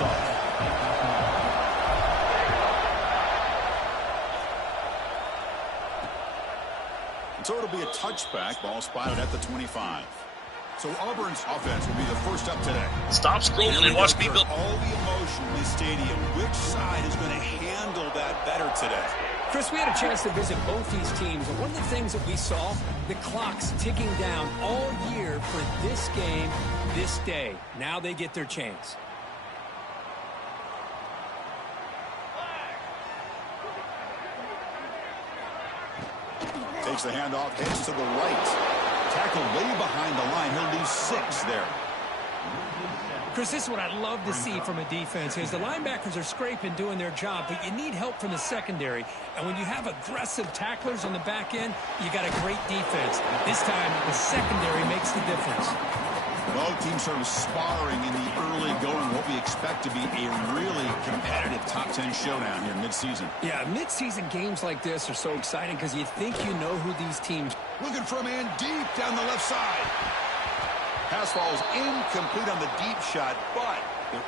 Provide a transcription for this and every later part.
this off. And so it'll be a touchback. Ball spotted at the 25. So Auburn's offense will be the first up today. Stop scrolling and watch me build. All the emotion in this stadium. Which side is going to handle that better today? Chris, we had a chance to visit both these teams, and one of the things that we saw, the clock's ticking down all year for this game, this day. Now they get their chance. Takes the handoff, heads to the right. Tackled way behind the line. He'll lose 6 there. Chris, this is what I love to see from a defense is the linebackers are scraping, doing their job, but you need help from the secondary. And when you have aggressive tacklers on the back end, you got a great defense. This time, the secondary makes the difference. Both teams sort of sparring in the early going, what we expect to be a really competitive top 10 showdown here midseason. Yeah, midseason games like this are so exciting because you think you know who these teams. Looking for a man deep down the left side. Pass falls incomplete on the deep shot, but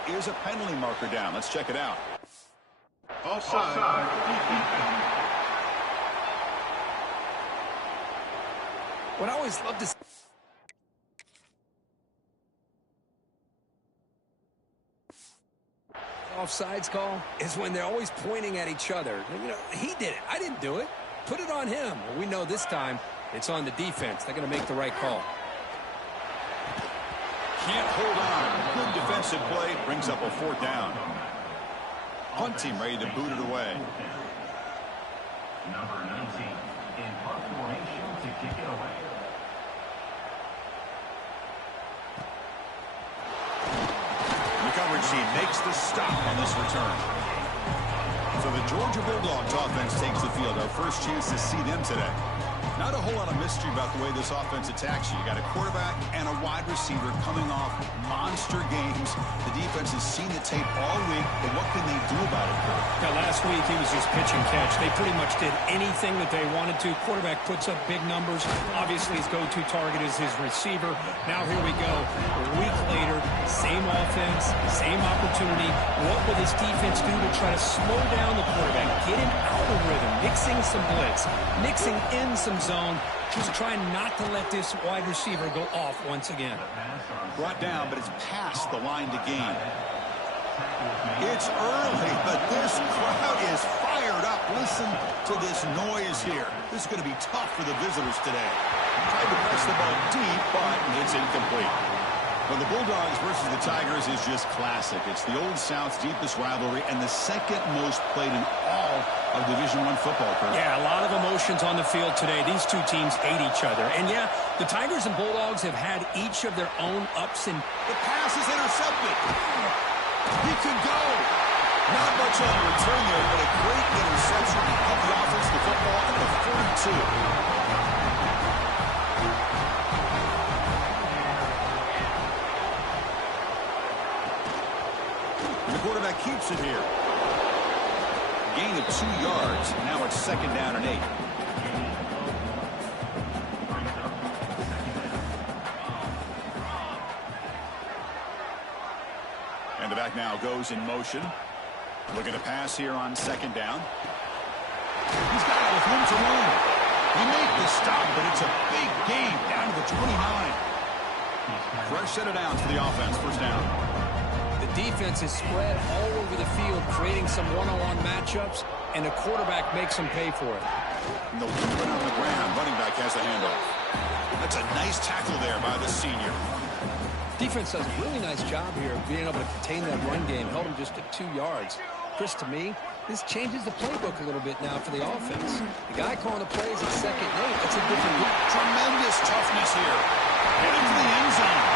there is a penalty marker down. Let's check it out. Offside. What I always love to see. Offsides call is when they're always pointing at each other. You know, he did it. I didn't do it. Put it on him. Well, we know this time it's on the defense. They're going to make the right call. Can't hold on. Good defensive play. Brings up a 4th down. Punt team ready to boot it away. Number 19 in punt formation to kick it away. The coverage team makes the stop on this return. So the Georgia Bulldogs offense takes the field. Our first chance to see them today. Not a whole lot of mystery about the way this offense attacks you. You got a quarterback and a wide receiver coming off monster games. The defense has seen the tape all week, but what can they do about it? Now, last week, he was just pitch and catch. They pretty much did anything that they wanted to. Quarterback puts up big numbers. Obviously, his go-to target is his receiver. Now, here we go. A week later, same offense, same opportunity. What will this defense do to try to slow down the quarterback, get him out of rhythm, mixing some blitz, mixing in some zone, just trying not to let this wide receiver go off once again. Brought down, but it's past the line to gain. It's early, but this crowd is fired up. Listen to this noise here. This is going to be tough for the visitors today. Tried to press the ball deep, but it's incomplete. Well, the Bulldogs versus the Tigers is just classic. It's the Old South's deepest rivalry and the second most played in all of Division I football. Kurt. Yeah, a lot of emotions on the field today. These two teams hate each other. And, yeah, the Tigers and Bulldogs have had each of their own ups and... The pass is intercepted. He could go. Not much on the return there, but a great interception to help the offense to football at the 42. The quarterback keeps it here. Gain of 2 yards. Now it's 2nd down and 8. And the back now goes in motion. Looking to pass here on 2nd down. He's got it with room to run. He make the stop, but it's a big gain down to the 29. Fresh set of downs for the offense. 1st down. The defense is spread all over the field, creating some one-on-one matchups, and the quarterback makes them pay for it. No movement on the ground. Running back has the handoff. That's a nice tackle there by the senior. Defense does a really nice job here of being able to contain that run game. Held him just at 2 yards. Chris, to me, this changes the playbook a little bit now for the offense. The guy calling the plays at 2nd and 8, that's a different look. Tremendous toughness here. Heading to the end zone.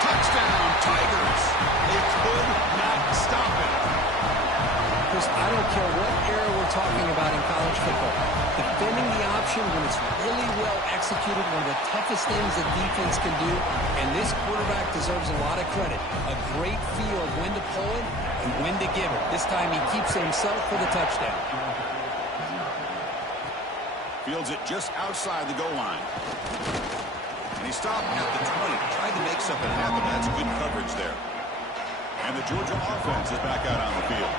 Touchdown, Tigers. They could not stop it. Chris, I don't care what era we're talking about in college football. Defending the option when it's really well executed, one of the toughest things that defense can do, and this quarterback deserves a lot of credit. A great feel of when to pull it and when to give it. This time he keeps it himself for the touchdown. Fields it just outside the goal line. And he stopped at the 20. Tried to make something happen. That's good coverage there. And the Georgia offense is back out on the field.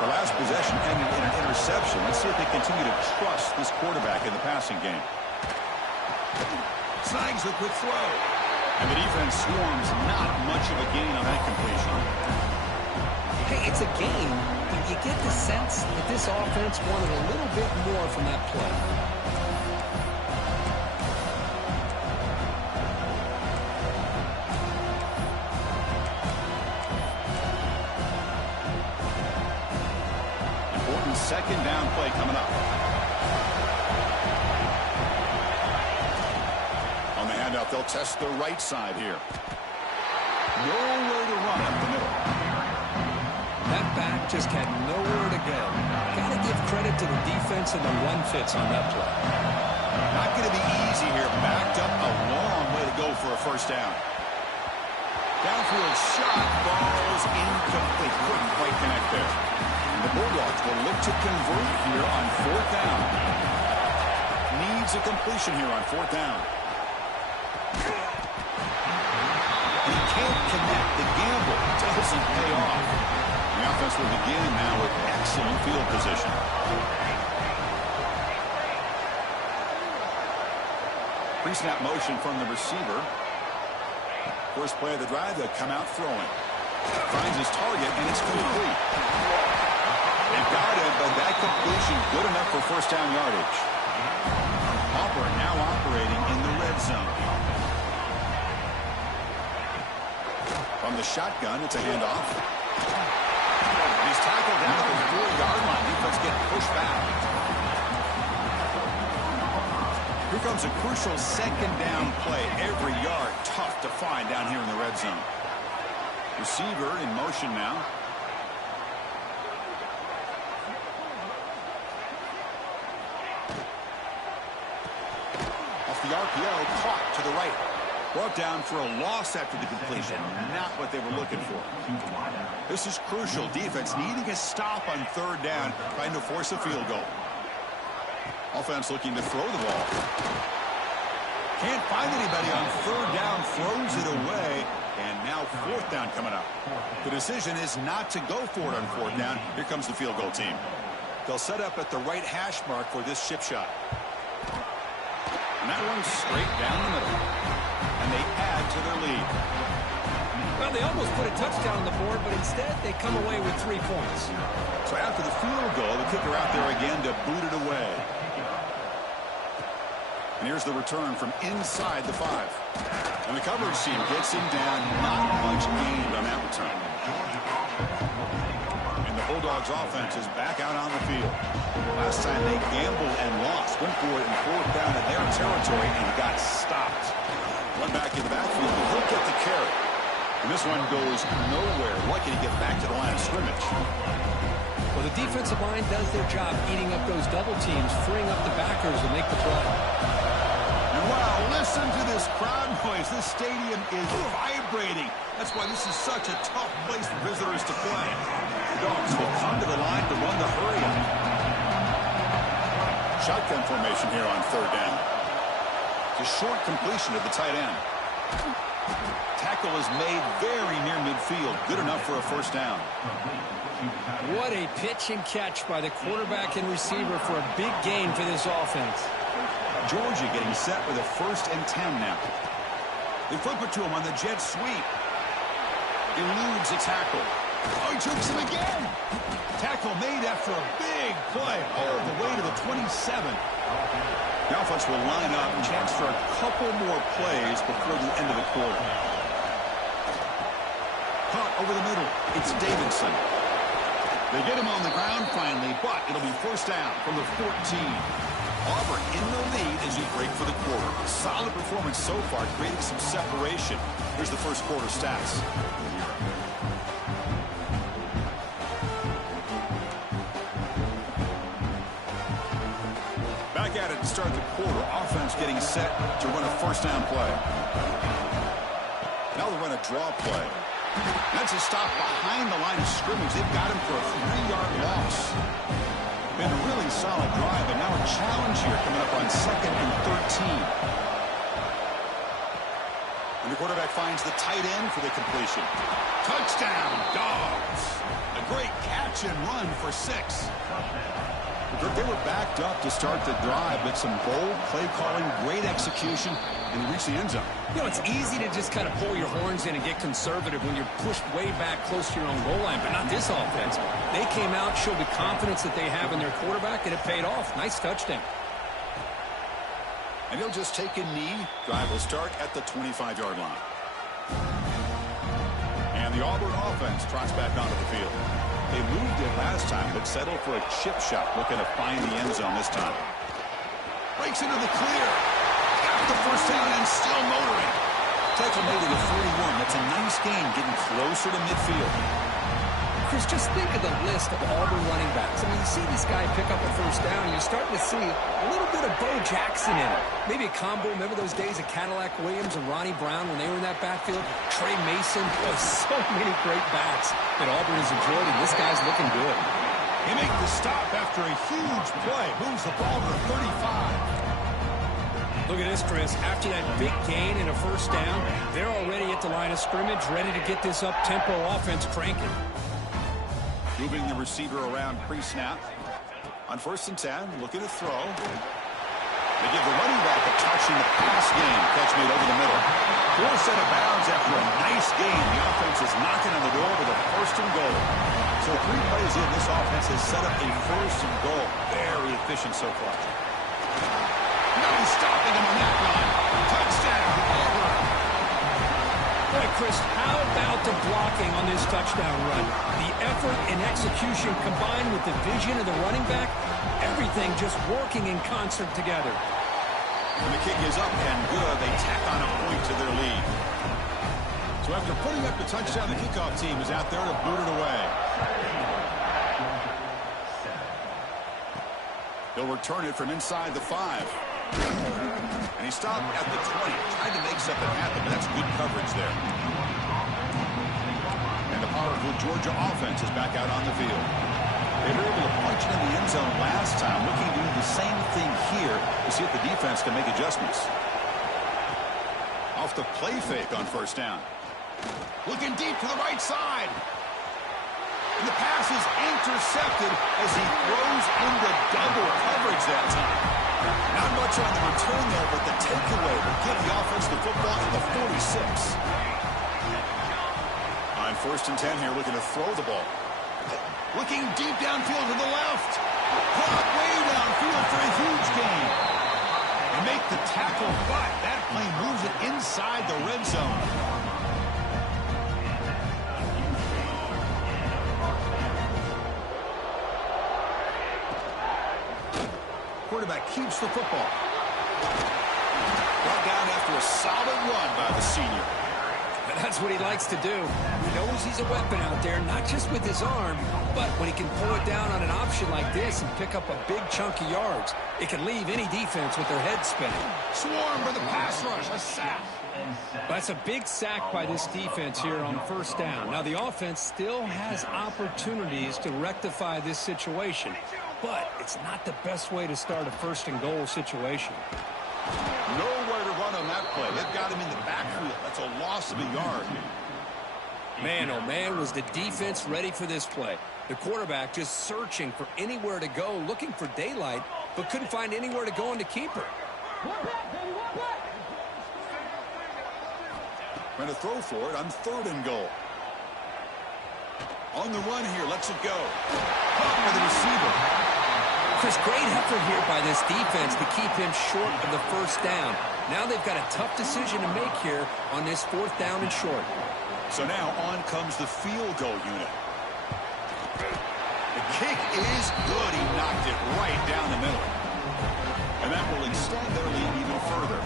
The last possession ended in an interception. Let's see if they continue to trust this quarterback in the passing game. Snags a quick throw. And the defense swarms. Not much of a gain on that completion. Hey, it's a game, but you get the sense that this offense wanted a little bit more from that play. Important second down play coming up. On the handout, they'll test the right side here. Nowhere to run up the middle. That back just had nowhere to go. Got to give credit to the defense and the run fits on that play. Not going to be easy here. Backed up a long way to go for a first down. Downfield shot falls incomplete. Couldn't quite connect there. And the Bulldogs will look to convert here on fourth down. Needs a completion here on fourth down. He can't connect. The gamble doesn't pay off. The offense will begin now with excellent field position. Pre-snap motion from the receiver. First play of the drive, they'll come out throwing. Finds his target, and it's complete. They got it, but that completion good enough for first down yardage. Auburn now operating in the red zone. From the shotgun, it's a handoff. He's tackled down at the 4-yard line. Defense getting pushed back. Here comes a crucial second down play. Every yard tough to find down here in the red zone. Receiver in motion now. Off the RPO, caught to the right. Brought down for a loss after the completion. Not what they were looking for. This is crucial. Defense needing a stop on third down, trying to force a field goal. Offense looking to throw the ball. Can't find anybody on third down, throws it away, and now fourth down coming up. The decision is not to go for it on fourth down. Here comes the field goal team. They'll set up at the right hash mark for this chip shot. And that one's straight down the middle. And they add to their lead. Well, they almost put a touchdown on the board, but instead they come away with 3 points. So after the field goal, the kicker out there again to boot it away. And here's the return from inside the 5. And the coverage team gets him down. Not much gained on that return. And the Bulldogs offense is back out on the field. Last time they gambled and lost. Went for it in fourth down in their territory and got stopped. Run back in the backfield, and he'll get the carry. And this one goes nowhere. Lucky to get back to the line of scrimmage. Well, the defensive line does their job eating up those double teams, freeing up the backers to make the play. And wow, listen to this crowd noise. This stadium is vibrating. That's why this is such a tough place for visitors to play. The Dogs will come to the line to run the hurry up. Shotgun formation here on third down. A short completion of the tight end. Tackle is made very near midfield. Good enough for a first down. What a pitch and catch by the quarterback and receiver for a big gain for this offense. Georgia getting set with a 1st and 10 now. They flip it to him on the jet sweep. Eludes a tackle. Oh, he chokes him again. Tackle made after a big play all the way to the 27. The offense will line up, chance for a couple more plays before the end of the quarter. Caught over the middle. It's Davidson. They get him on the ground finally, but it'll be first down from the 14. Auburn in the lead as you break for the quarter. Solid performance so far, creating some separation. Here's the first quarter stats. Back at it to start the quarter. Offense getting set to run a first down play. Now they'll run a draw play. That's a stop behind the line of scrimmage. They've got him for a 3-yard loss. Been a really solid drive, and now a challenge here coming up on 2nd and 13. And the quarterback finds the tight end for the completion. Touchdown, Dogs. A great catch and run for 6. They were backed up to start the drive, but some bold play calling, great execution, and they reached the end zone. You know, it's easy to just kind of pull your horns in and get conservative when you're pushed way back close to your own goal line, but not this offense. They came out, showed the confidence that they have in their quarterback, and it paid off. Nice touchdown. And he'll just take a knee. Drive will start at the 25-yard line. And the Auburn offense trots back onto the field. They moved it last time, but settled for a chip shot, looking to find the end zone this time. Breaks into the clear. Got the first down and still motoring. Tackle made to the 41. That's a nice gain, getting closer to midfield. Chris, just think of the list of Auburn running backs. I mean, you see this guy pick up a first down, and you're starting to see a little bit of Bo Jackson in it. Maybe a combo. Remember those days of Cadillac Williams and Ronnie Brown when they were in that backfield? Trey Mason. Oh, so many great backs that Auburn has enjoyed, and this guy's looking good. He makes the stop after a huge play. Moves the ball to the 35. Look at this, Chris. After that big gain and a first down, they're already at the line of scrimmage, ready to get this up-tempo offense cranking. Moving the receiver around pre-snap. On 1st and 10, looking to throw. They give the running back a touch in the pass game. Catch made over the middle. 4 set of bounds after a nice game. The offense is knocking on the door with a 1st and goal. So 3 plays in, this offense has set up a 1st and goal. Very efficient so far. No stopping him on that run. Touchdown, Auburn. Hey, Chris, how about the blocking on this touchdown run? The effort and execution combined with the vision of the running back, everything just working in concert together. And the kick is up and good. They tack on a point to their lead. So after putting up the touchdown, the kickoff team is out there to boot it away. They'll return it from inside the 5. And he stopped at the 20. Tried to make something happen, but that's good coverage there. And the powerful Georgia offense is back out on the field. They were able to punch it in the end zone last time, looking to do the same thing here to see if the defense can make adjustments. Off the play fake on 1st down. Looking deep to the right side. And the pass is intercepted as he throws into double coverage that time. Not much on the return there, but the takeaway will give the offense the football at the 46. On 1st and 10 here, looking to throw the ball. Looking deep downfield to the left. Caught way downfield for a huge gain. They make the tackle, but that play moves it inside the red zone. Quarterback keeps the football. Brought down after a solid run by the senior. That's what he likes to do. He knows he's a weapon out there, not just with his arm, but when he can pull it down on an option like this and pick up a big chunk of yards, it can leave any defense with their head spinning. Swarm for the pass rush, a sack. That's a big sack by this defense here on 1st down. Now, the offense still has opportunities to rectify this situation, but it's not the best way to start a 1st and goal situation. Nowhere to run on that play. They've got him in the backfield. That's a loss of a yard. Man, oh man, was the defense ready for this play. The quarterback just searching for anywhere to go, looking for daylight, but couldn't find anywhere to go in the keeper. Trying to throw for it on 3rd and goal. On the run here, lets it go. Caught by the receiver. Chris, great effort here by this defense to keep him short of the 1st down. Now they've got a tough decision to make here on this 4th down and short. So now on comes the field goal unit. The kick is good. He knocked it right down the middle. And that will extend their lead even further.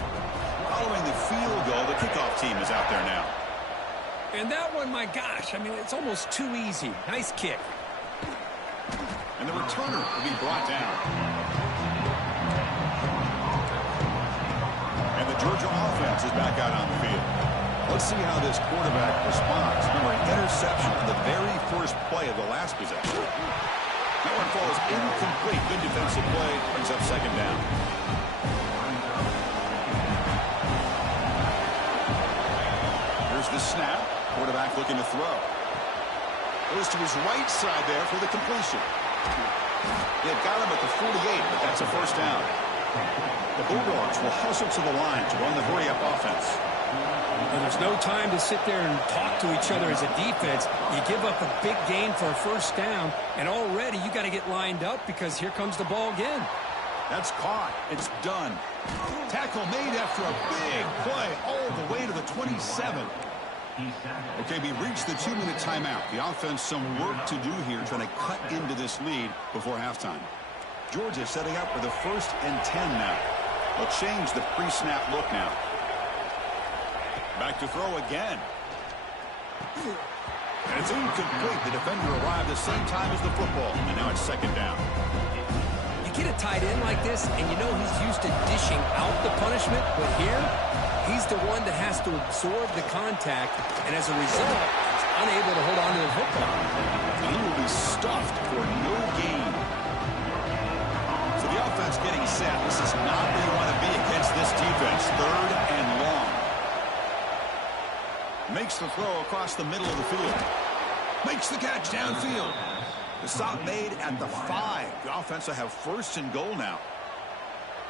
Following the field goal, the kickoff team is out there now. And that one, my gosh, I mean, it's almost too easy. Nice kick. And the returner will be brought down. And the Georgia offense is back out on the field. Let's see how this quarterback responds. Remember, an interception on the very first play of the last possession. That one falls incomplete. Good defensive play. Brings up 2nd down. Here's the snap. Quarterback looking to throw. Goes to his right side there for the completion. They've got him at the 48, but that's a first down. The Bulldogs will hustle to the line to run the hurry-up offense. Well, there's no time to sit there and talk to each other as a defense. You give up a big gain for a first down, and already you got to get lined up because here comes the ball again. That's caught. It's done. Tackle made after a big play all the way to the 27. Okay, we reached the 2-minute timeout. The offense some work to do here, trying to cut into this lead before halftime. Georgia setting up for the 1st and 10 now. They'll change the pre-snap look now. Back to throw again. And it's incomplete. The defender arrived the same time as the football, and now it's 2nd down. You get a tight end like this, and you know he's used to dishing out the punishment, but here, he's the one that has to absorb the contact, and as a result, he's unable to hold on to the football. He will be stuffed for no gain. So the offense getting set. This is not where you want to be against this defense. 3rd and long. Makes the throw across the middle of the field. Makes the catch downfield. The stop made at the 5. The offense will have 1st and goal now.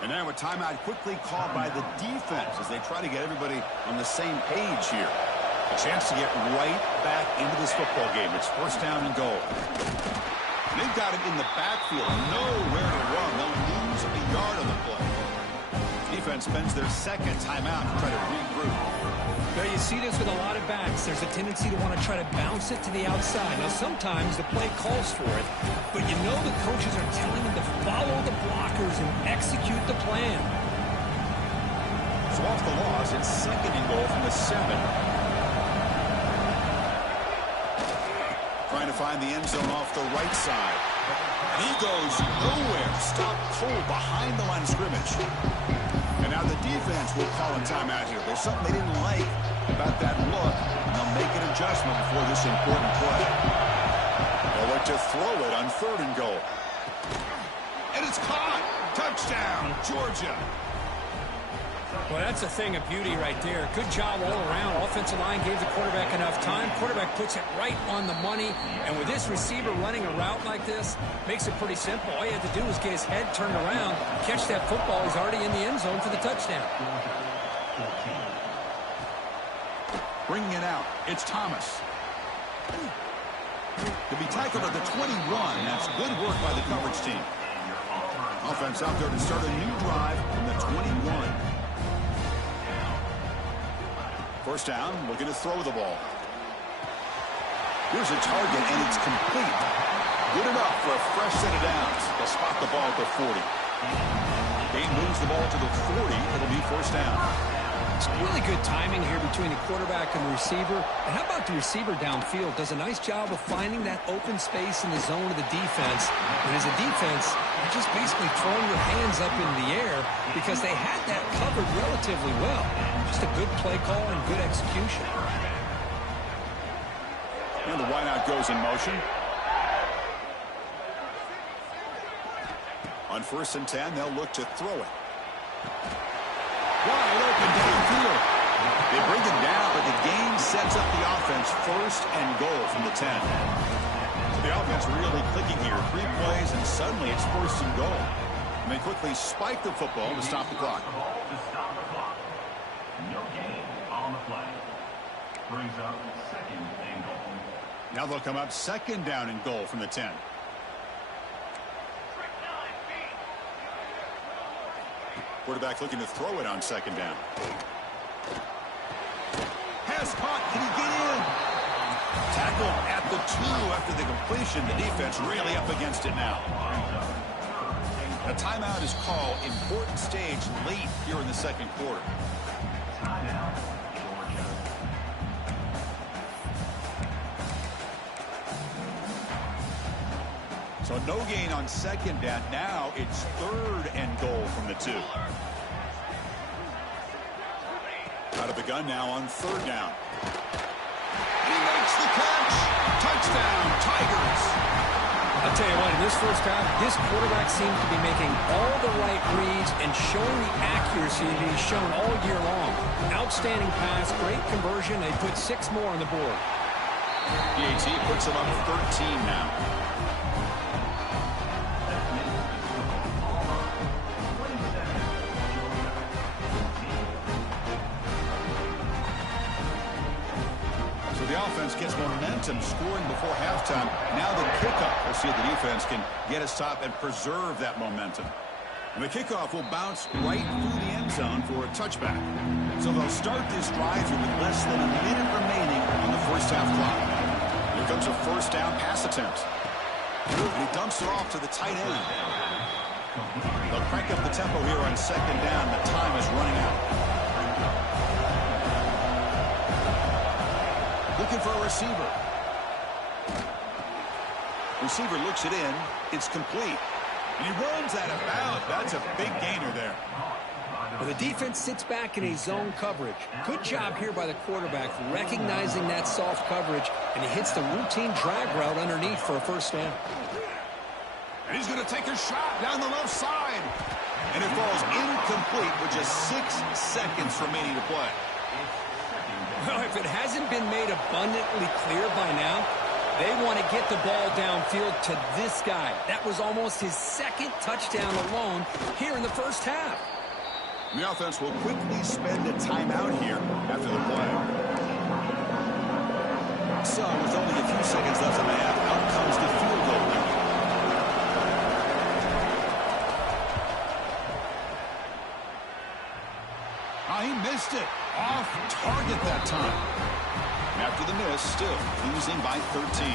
And now a timeout quickly called by the defense as they try to get everybody on the same page here. A chance to get right back into this football game. It's 1st down and goal. They've got it in the backfield. Nowhere to run. They'll lose a yard on the play. Defense spends their 2nd timeout to try to regroup. Now you see this with a lot of backs. There's a tendency to want to try to bounce it to the outside. Now sometimes the play calls for it, but you know the coaches are telling them to follow the blockers and execute the plan. So off the loss, it's 2nd and goal from the 7. Trying to find the end zone off the right side. And he goes nowhere. Stopped cold behind the line of scrimmage. And now the defense will call a timeout here. There's something they didn't like about that look, and they'll make an adjustment before this important play. They'll look to throw it on 3rd and goal. And it's caught. Touchdown, Georgia. Well, that's a thing of beauty right there. Good job all around. Offensive line gave the quarterback enough time. Quarterback puts it right on the money. And with this receiver running a route like this, makes it pretty simple. All you have to do is get his head turned around, catch that football. He's already in the end zone for the touchdown. Bringing it out, it's Thomas. To be tackled at the 21. That's good work by the coverage team. Offense out there to start a new drive from the 21. 1st down, looking to throw the ball. Here's a target, and it's complete. Good enough for a fresh set of downs. They'll spot the ball at the 40. Game moves the ball to the 40. It'll be 1st down. It's really good timing here between the quarterback and the receiver. And how about the receiver downfield? Does a nice job of finding that open space in the zone of the defense. And as a defense, you're just basically throwing your hands up in the air because they had that covered relatively well. Just a good play call and good execution. And the wideout goes in motion. On 1st and 10, they'll look to throw it. Wide open downfield. They bring it down, but the game sets up the offense 1st and goal from the 10. So the offense really clicking here. 3 plays, and suddenly it's 1st and goal. And they quickly spike the football to stop the clock. No gain on the play. Brings up 2nd and goal. Now they'll come up 2nd down and goal from the 10. Quarterback looking to throw it on 2nd down. Pass caught. Can he get in? Tackle at the 2 after the completion. The defense really up against it now. A timeout is called. Important stage late here in the 2nd quarter. Timeout, Georgia. So no gain on 2nd down. Now it's 3rd and goal from the 2. Out of the gun now on 3rd down. He makes the catch. Touchdown, Tigers. I'll tell you what, in this first half, this quarterback seems to be making all the right reads and showing the accuracy that he's shown all year long. Outstanding pass, great conversion. They put 6 more on the board. PAT puts them up 13 now. So the offense gets momentum, scoring before halftime. Now the kickoff. We'll see if the defense can get a stop and preserve that momentum. And the kickoff will bounce right through the end zone for a touchback. So they'll start this drive here with less than a minute remaining on the first half clock. Here comes a first down pass attempt. And he dumps it off to the tight end. They'll crank up the tempo here on second down. The time is running out. Looking for a receiver. Receiver looks it in. It's complete. And he runs out of bounds. That's a big gainer there. Well, the defense sits back in a zone coverage. Good job here by the quarterback recognizing that soft coverage, and he hits the routine drag route underneath for a first down. And he's going to take a shot down the left side. And it falls incomplete with just 6 seconds remaining to play. Well, if it hasn't been made abundantly clear by now, they want to get the ball downfield to this guy. That was almost his 2nd touchdown alone here in the first half. The offense will quickly spend a timeout here after the play. So, with only a few seconds left in the half, out comes the field goal line. He missed it. Off target that time. After the miss, still losing by 13.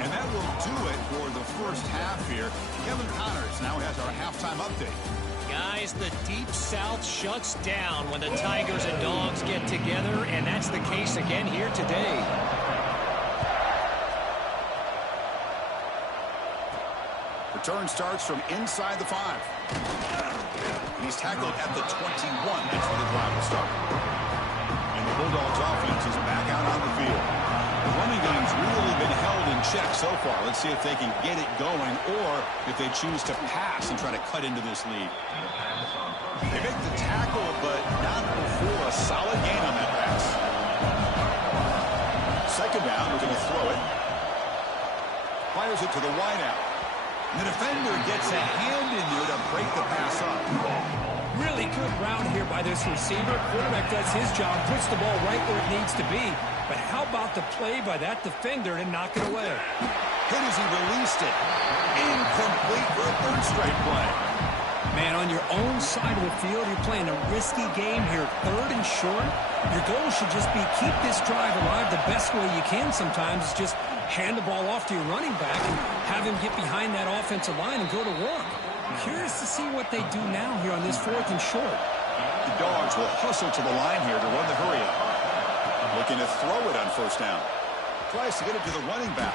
And that will do it for the first half here. Kevin Connors now has our halftime update. Guys, the Deep South shuts down when the Tigers and Dogs get together, and that's the case again here today. Return starts from inside the 5. And he's tackled at the 21. That's where the drive will start. And the Bulldogs offense is back out on the field. The running game's really been held in check so far. Let's see if they can get it going or if they choose to pass and try to cut into this lead. They make the tackle, but not before a solid gain on that pass. Second down, we're going to throw it. Fires it to the wideout. And the defender gets a hand in there to break the pass up. Really good route here by this receiver. Quarterback does his job, puts the ball right where it needs to be. But how about the play by that defender to knock it away? Hit as he released it. Incomplete for a 3rd straight play. Man, on your own side of the field, you're playing a risky game here. 3rd and short. Your goal should just be keep this drive alive the best way you can sometimes. Is just hand the ball off to your running back and have him get behind that offensive line and go to work. Curious to see what they do now here on this 4th and short. The Dogs will hustle to the line here to run the hurry up. Looking to throw it on first down. Tries to get it to the running back.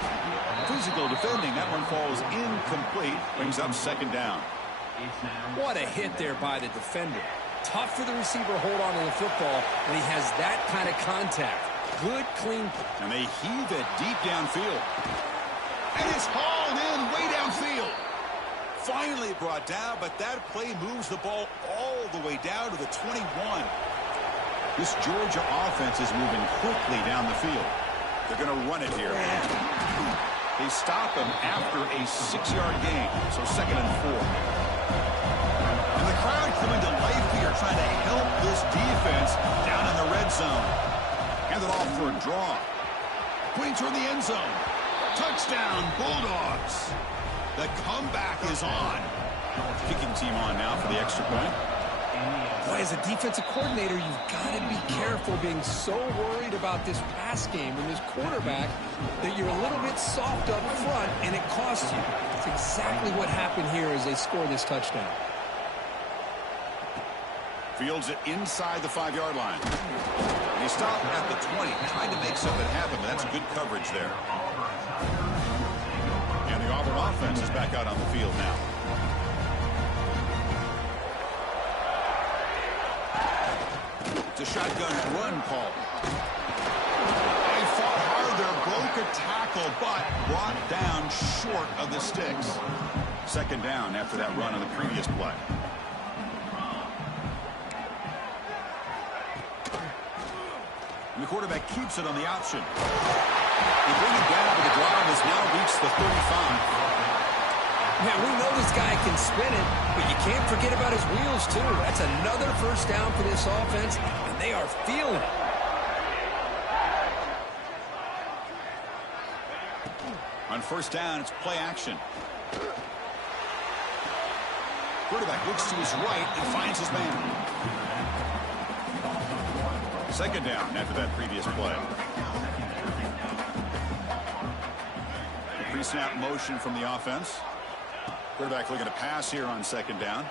Physical defending. That one falls incomplete. Brings up 2nd down. What a hit there by the defender. Tough for the receiver to hold on to the football when he has that kind of contact. Good, clean. And they heave it deep downfield. And it's hauled in way downfield. Finally brought down, but that play moves the ball all the way down to the 21. This Georgia offense is moving quickly down the field. They're going to run it here. They stop him after a 6-yard gain, so 2nd and 4. And the crowd coming to life here, trying to help this defense down in the red zone. Hand it off for a draw. Putting toward the end zone. Touchdown, Bulldogs. The comeback is on. Kicking team on now for the extra point. Boy, as a defensive coordinator, you've got to be careful being so worried about this pass game and this quarterback that you're a little bit soft up front and it costs you. That's exactly what happened here as they score this touchdown. Fields it inside the 5-yard line. They stop at the 20, trying to make something happen, but that's good coverage there. And the Auburn offense is back out on the field now. It's a shotgun run call. They fought hard. They're broken good tackle, but brought down short of the sticks. Second down after that run on the previous play. And the quarterback keeps it on the option. They bring it down, but the drive has now reached the 35. Man, we know this guy can spin it, but you can't forget about his wheels, too. That's another first down for this offense, and they are feeling it. On first down, it's play action. Quarterback looks to his right and finds his man. Second down after that previous play. The pre-snap motion from the offense. Quarterback looking to pass here on second down.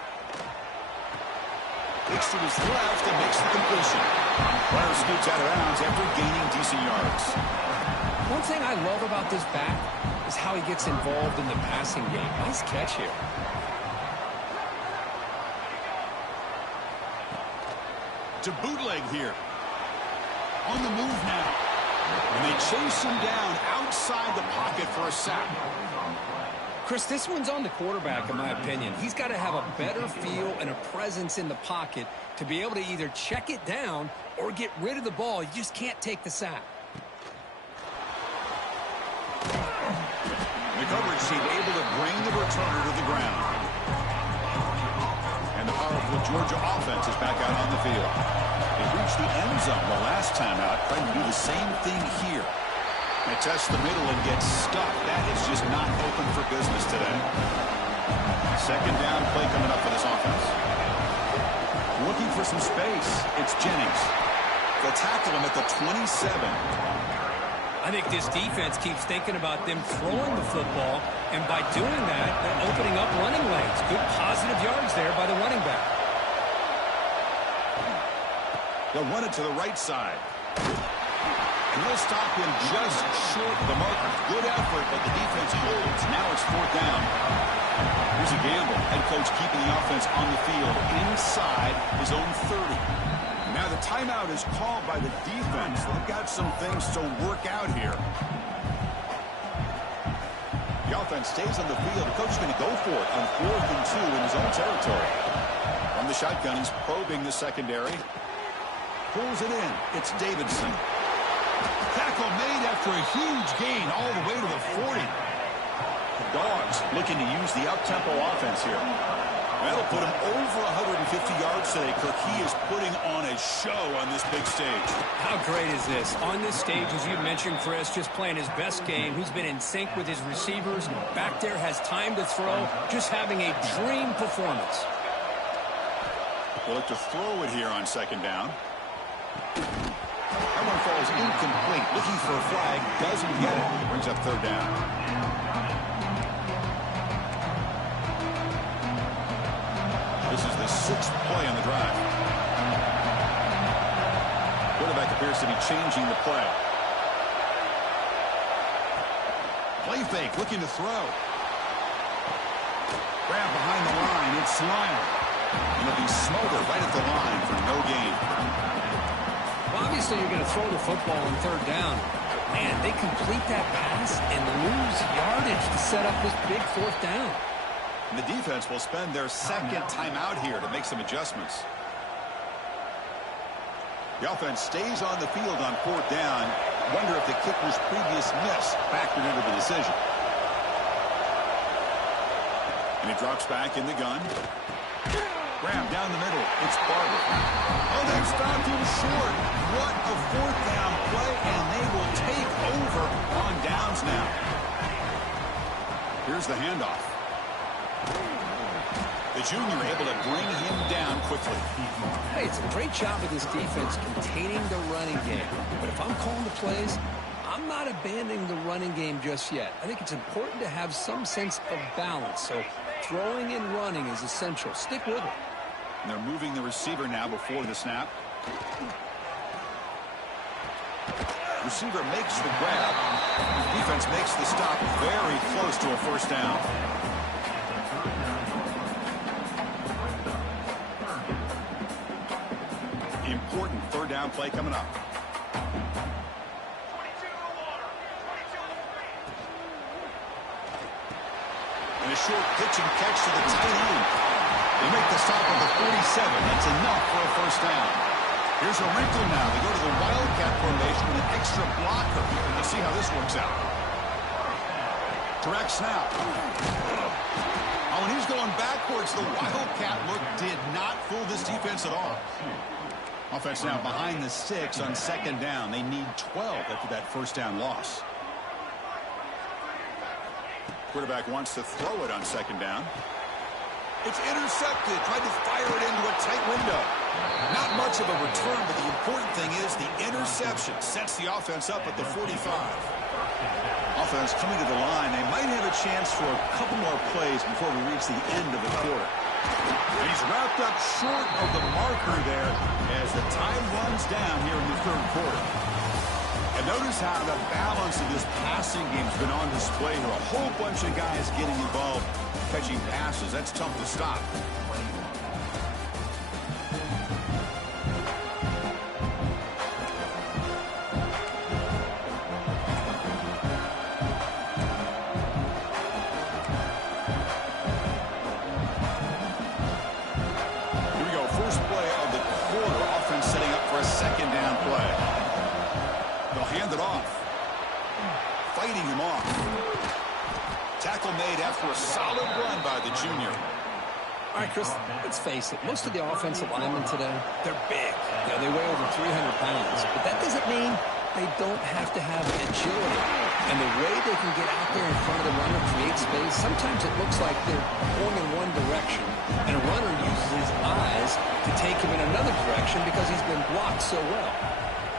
Looks to his left and makes the completion. Runner scoots out of bounds after gaining decent yards. One thing I love about this back is how he gets involved in the passing game. Nice catch here. To bootleg here. On the move now. And they chase him down outside the pocket for a sack. Chris, this one's on the quarterback, in my opinion. He's got to have a better feel and a presence in the pocket to be able to either check it down or get rid of the ball. You just can't take the sack. The coverage team able to bring the returner to the ground. And the powerful Georgia offense is back out on the field. They reached the end zone the last time out, trying to do the same thing here. They test the middle and get stuck. That is just not open for business today. Second down play coming up for this offense. Looking for some space. It's Jennings. They'll tackle him at the 27. I think this defense keeps thinking about them throwing the football, and by doing that, they're opening up running lanes. Good positive yards there by the running back. They'll run it to the right side. And they'll stop him just short of the marker. Good effort, but the defense holds. Now it's fourth down. Here's a gamble. Head coach keeping the offense on the field inside his own 30. Now the timeout is called by the defense. They've got some things to work out here. The offense stays on the field. The coach is going to go for it on 4th and 2 in his own territory. From the shotgun, he's probing the secondary. Pulls it in. It's Davidson. Tackle made after a huge gain all the way to the 40. The Dogs looking to use the up-tempo offense here. That'll put him over 150 yards today. Kirk, he is putting on a show on this big stage. How great is this? On this stage, as you mentioned, Chris, just playing his best game. He's been in sync with his receivers. Back there, has time to throw. Just having a dream performance. We'll look to throw it here on second down. That one falls incomplete. Looking for a flag. Doesn't get it. Brings up third down. This is the 6th play on the drive. Quarterback appears to be changing the play. Play fake. Looking to throw. Grab behind the line. It's Slime. And it'll be smothered right at the line for no gain. Obviously, you're going to throw the football on third down. Man, they complete that pass and lose yardage to set up this big fourth down. And the defense will spend their second timeout here to make some adjustments. The offense stays on the field on fourth down. Wonder if the kicker's previous miss factored into the decision. And he drops back in the gun. Grab down the middle. It's Barber. Oh, they stopped him short. What a fourth down play, and they will take over on downs now. Here's the handoff. The junior able to bring him down quickly. Hey, it's a great job of this defense containing the running game. But if I'm calling the plays, I'm not abandoning the running game just yet. I think it's important to have some sense of balance. So throwing and running is essential. Stick with it. And they're moving the receiver now before the snap. Receiver makes the grab. Defense makes the stop very close to a first down. Important third down play coming up. And a short pitch and catch to the tight end. They make the stop at the 47. That's enough for a first down. Here's a wrinkle now. They go to the Wildcat formation with an extra blocker. Let's see how this works out. Direct snap. Oh, and he's going backwards. The Wildcat look did not fool this defense at all. Offense now behind the 6 on second down. They need 12 after that first down loss. Quarterback wants to throw it on second down. It's intercepted. Tried to fire it into a tight window. Not much of a return, but the important thing is the interception sets the offense up at the 45. Offense coming to the line. They might have a chance for a couple more plays before we reach the end of the quarter. And he's wrapped up short of the marker there as the time runs down here in the third quarter. And notice how the balance of this passing game has been on display here. A whole bunch of guys getting involved, catching passes. That's tough to stop. Here we go. First play of the quarter. Offense setting up for a second down play. They'll hand it off. Fighting him off. Tackle made after a solid run by the junior. All right, Chris, let's face it. Most of the offensive linemen today, they're big. You know, they weigh over 300 pounds. But that doesn't mean they don't have to have agility. And the way they can get out there in front of the runner, create space, sometimes it looks like they're going in one direction. And a runner uses his eyes to take him in another direction because he's been blocked so well.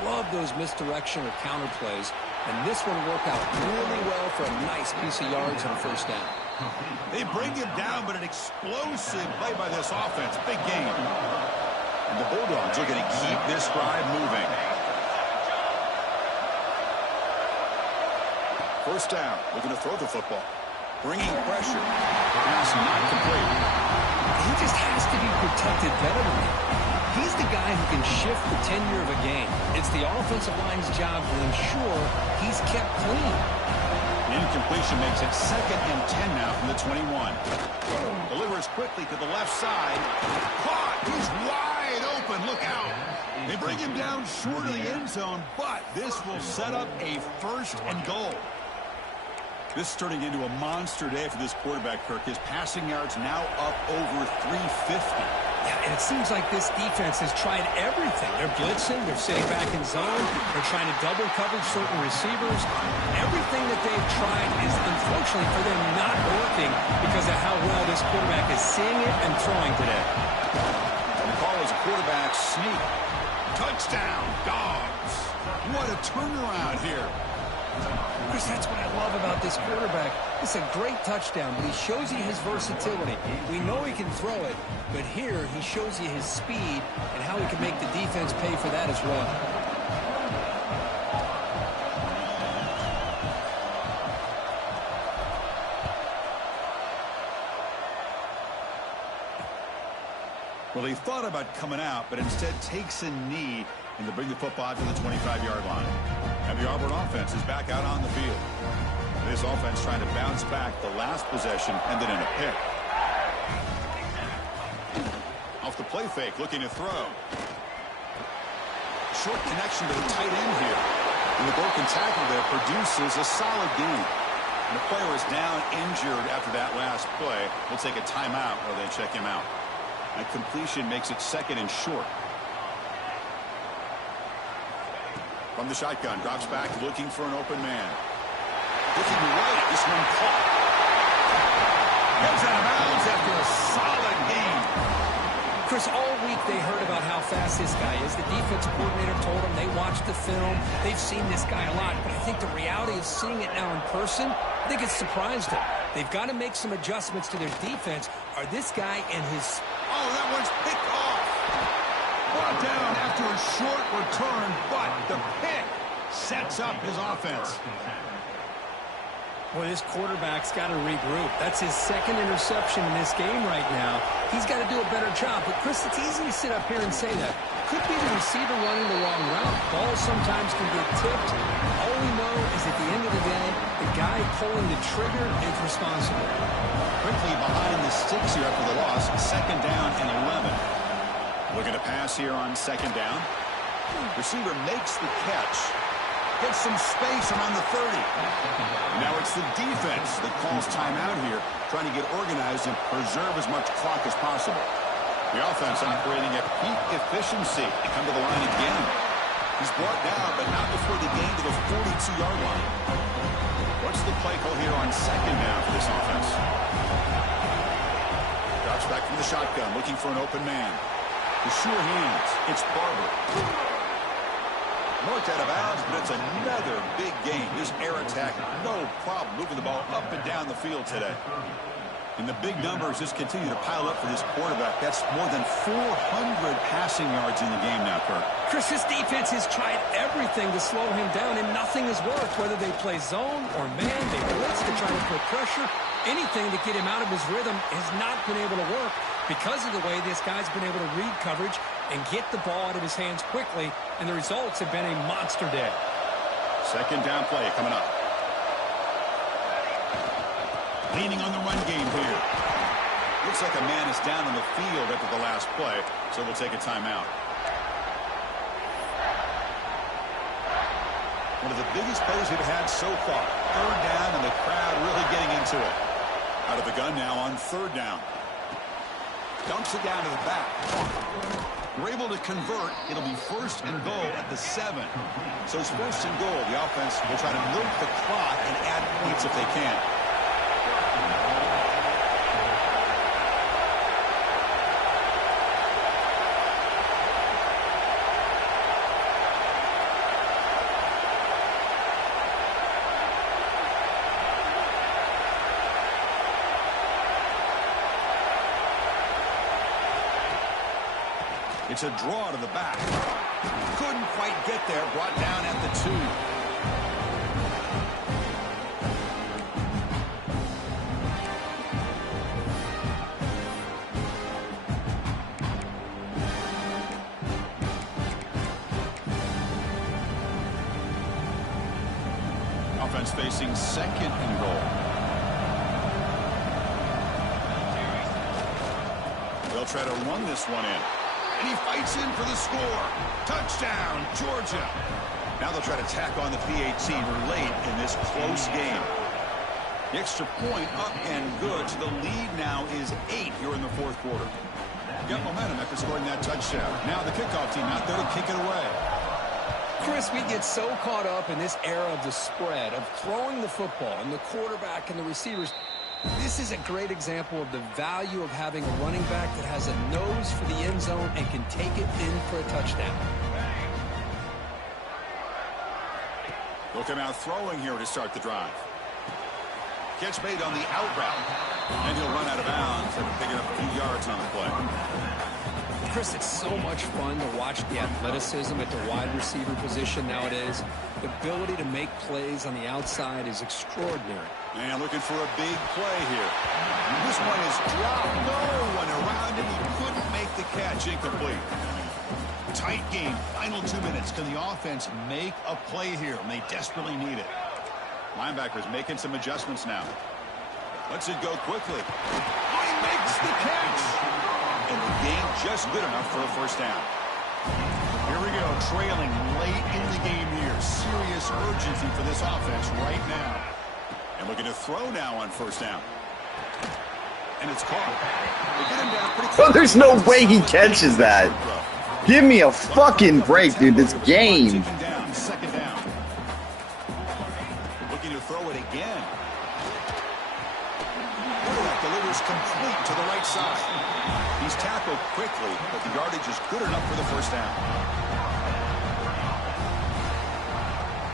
Love those misdirection or counter plays. And this one worked out really well for a nice piece of yards and a first down. They bring him down, but an explosive play by this offense. Big game. And the Bulldogs are going to keep this drive moving. First down. Looking to throw the football. Bringing pressure. Pass not complete. He just has to be protected better than that. He's the guy who can shift the tenure of a game. It's the offensive line's job to ensure he's kept clean. Incompletion makes it 2nd and 10 now from the 21. Delivers quickly to the left side. Caught. He's wide open. Look out. They bring him down short of the end zone, but this will set up a first and goal. This is turning into a monster day for this quarterback, Kirk. His passing yards now up over 350. Yeah, and it seems like this defense has tried everything. They're blitzing, they're sitting back in zone, they're trying to double cover certain receivers. Everything that they've tried is, unfortunately for them, not working because of how well this quarterback is seeing it and throwing today. And the call is a quarterback sneak. Touchdown, Dogs. What a turnaround here. Chris, that's what I love about this quarterback. It's a great touchdown, but he shows you his versatility. We know he can throw it, but here he shows you his speed and how he can make the defense pay for that as well. Well, he thought about coming out, but instead takes a knee and to bring the football to the 25-yard line. And the Auburn offense is back out on the field. This offense trying to bounce back. The last possession ended in a pick. Off the play fake, looking to throw. Short connection to the tight end here. And the broken tackle there produces a solid gain. And the player is down injured after that last play. We'll take a timeout while they check him out. A completion makes it 2nd and short. From the shotgun, drops back, looking for an open man. Looking right, this one caught. Heads out of bounds after a solid game. Chris, all week they heard about how fast this guy is. The defensive coordinator told them they watched the film. They've seen this guy a lot, but I think the reality of seeing it now in person, I think it's surprised them. They've got to make some adjustments to their defense. Are this guy and his... Oh, that one's picked off. Brought down after a short return, but the pick sets up his offense. Boy, this quarterback's got to regroup. That's his 2nd interception in this game right now. He's got to do a better job. But, Chris, it's easy to sit up here and say that. Could be the receiver running the wrong route. Balls sometimes can get tipped. All we know is at the end of the day, the guy pulling the trigger is responsible. Quickly behind the sticks here after the loss. Second down and 11. Looking to pass here on second down. Receiver makes the catch. Gets some space around the 30. Now it's the defense that calls timeout here, trying to get organized and preserve as much clock as possible. The offense operating at peak efficiency. They come to the line again. He's brought down, but not before the gain to the 42-yard line. What's the play call here on second down for this offense? Drops back from the shotgun, looking for an open man. The sure hands. It's Barber. Marked out of bounds, but it's another big game. This air attack, no problem moving the ball up and down the field today. And the big numbers just continue to pile up for this quarterback. That's more than 400 passing yards in the game now, Kirk. Chris, this defense has tried everything to slow him down, and nothing has worked. Whether they play zone or man, they blitz to try to put pressure. Anything to get him out of his rhythm has not been able to work because of the way this guy's been able to read coverage and get the ball out of his hands quickly, and the results have been a monster day. Second down play coming up. Leaning on the run game here. Looks like a man is down on the field after the last play, so we'll take a timeout. One of the biggest plays we've had so far. Third down, and the crowd really getting into it. Out of the gun now on third down. Dumps it down to the back. We're able to convert. It'll be first and goal at the 7. So it's first and goal. The offense will try to milk the clock and add points if they can. It's a draw to the back. Couldn't quite get there. Brought down at the 2. Offense facing second and goal. They'll try to run this one in. And he fights in for the score. Touchdown, Georgia. Now they'll try to tack on the PAT. We're late in this close game. The extra point up and good. So the lead now is 8 here in the fourth quarter. Got momentum after scoring that touchdown. Now the kickoff team out there to kick it away. Chris, we get so caught up in this era of the spread, of throwing the football, and the quarterback and the receivers. This is a great example of the value of having a running back that has a nose for the end zone and can take it in for a touchdown. They'll come out throwing here to start the drive. Catch made on the out route. And he'll run out of bounds after picking up a few yards on the play. Chris, it's so much fun to watch the athleticism at the wide receiver position nowadays. The ability to make plays on the outside is extraordinary. And looking for a big play here. This one is dropped. No one around him. He couldn't make the catch. Incomplete. Tight game. Final 2 minutes. Can the offense make a play here? And they desperately need it. Linebackers making some adjustments now. Lets it go quickly. He makes the catch. And the game just good enough for a first down. Here we go. Trailing late in the game here. Serious urgency for this offense right now. And looking to throw now on first down. And it's caught. They get him down pretty quick. Oh, there's no way he catches that. Give me a fucking break, dude. This game. Down, second down. Looking to throw it again. Quarterback delivers complete to the right side. He's tackled quickly, but the yardage is good enough for the first down.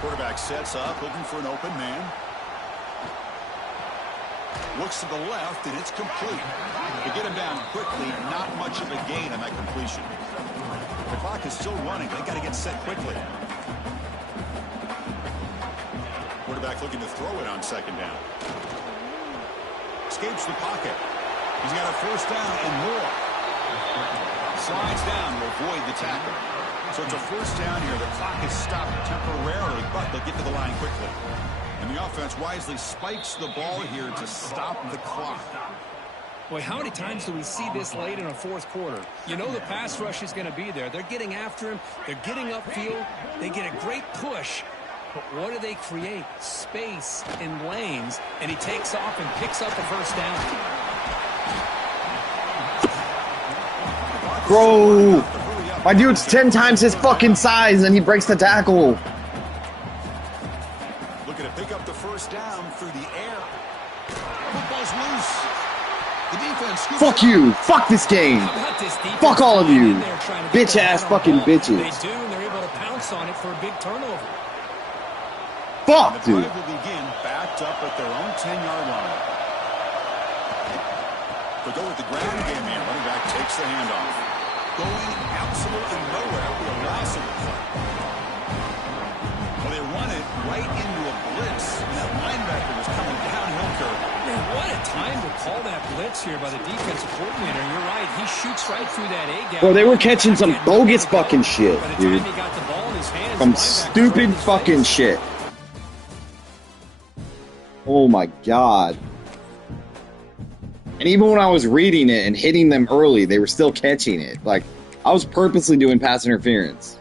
Quarterback sets up, looking for an open man. Looks to the left, and it's complete. To get him down quickly, not much of a gain on that completion. The clock is still running. They got to get set quickly. Quarterback looking to throw it on second down. Escapes the pocket. He's got a first down and more. Slides down to avoid the tackle. So it's a first down here. The clock is stopped temporarily, but they'll get to the line quickly. And the offense wisely spikes the ball here to stop the clock. Boy, how many times do we see this late in a fourth quarter? You know the pass rush is going to be there. They're getting after him. They're getting upfield. They get a great push. But what do they create? Space in lanes. And he takes off and picks up the first down. Bro, my dude's 10 times his fucking size and he breaks the tackle. Looking to pick up the first down through the air. Football's loose. The defense scoops Fuck you. Fuck this game. Fuck all of you. Bitch ass fucking bitches. They do, and they're able to pounce on it for a big turnover. Fuck, The dude. drive will begin backed up at their own 10-yard line. They go with the ground game here. Running back takes the handoff. Going absolutely nowhere with a lasso play. Well, they run it right into a blitz, and that linebacker was coming downhill curve. Man, what a time to call that blitz here by the defensive coordinator. You're right. He shoots right through that A-gap. Bro, they were catching some bogus fucking shit, By the dude. time he got the ball in his hands, Some the linebacker stupid was fucking face. shit. Oh my god. And even when I was reading it and hitting them early, they were still catching it. Like, I was purposely doing pass interference.